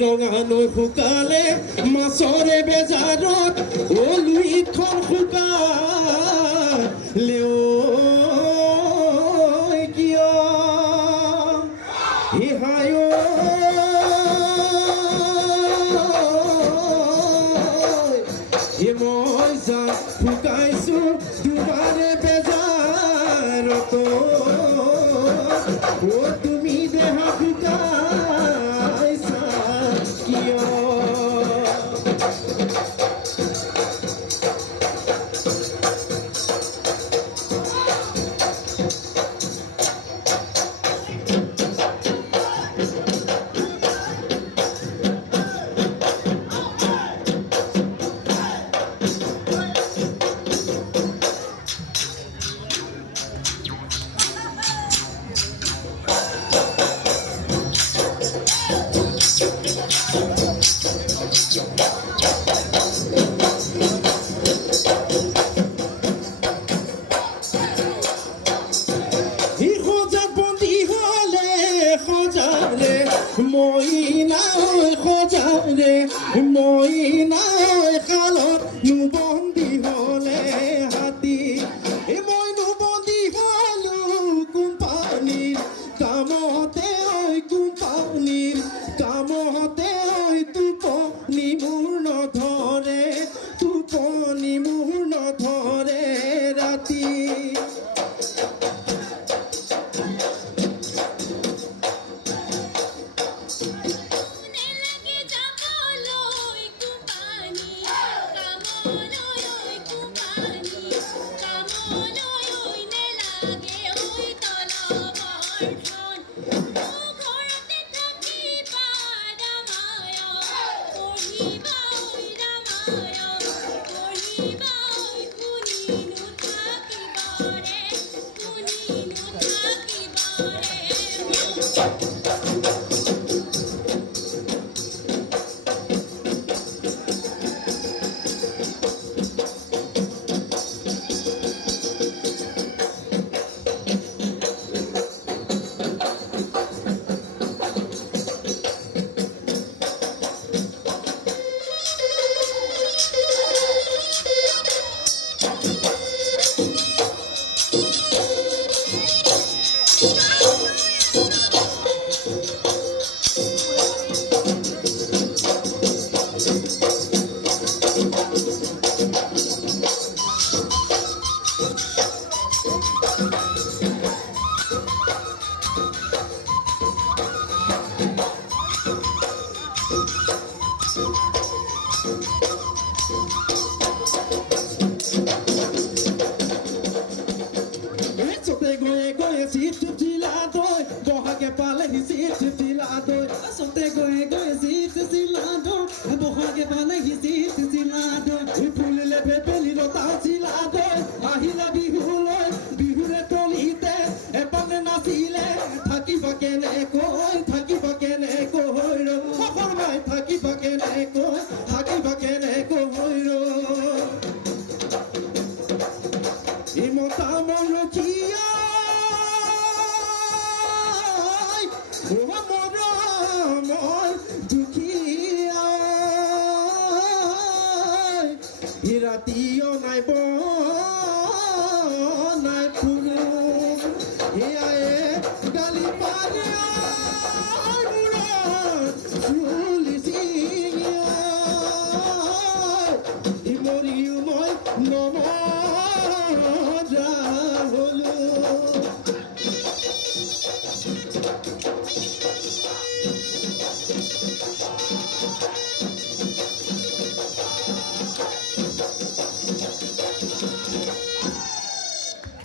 ৰঙানো শুকালে মাছৰে বেজাৰত লুইখন শুকালেও কিয় হিহায় মই যাক শুকাইছো দুবাৰে বেজাৰত তুমি দেহা শুকাইছা কিয় মই নাই সজাৰে মই নাই খালত নুবন্দী হলে হাতী মই নুবন্দী হলো কোম্পানীৰ কামতে কোম্পানীৰ কামতে টোপনি মোৰ নধৰে টোপনি মোৰ নধৰে ৰাতি বহাগে পালে হিচি চিলাদৈ ফুলিলে ভেবেলি লতা চিলাদৈ আহিলা বিহু কেনে কই থাকিবা কেনে কই ৰ শৰ্মাই থাকিবা কেনে কই থাকিবা কেনে কই ৰ ইমতা মৰখীয়া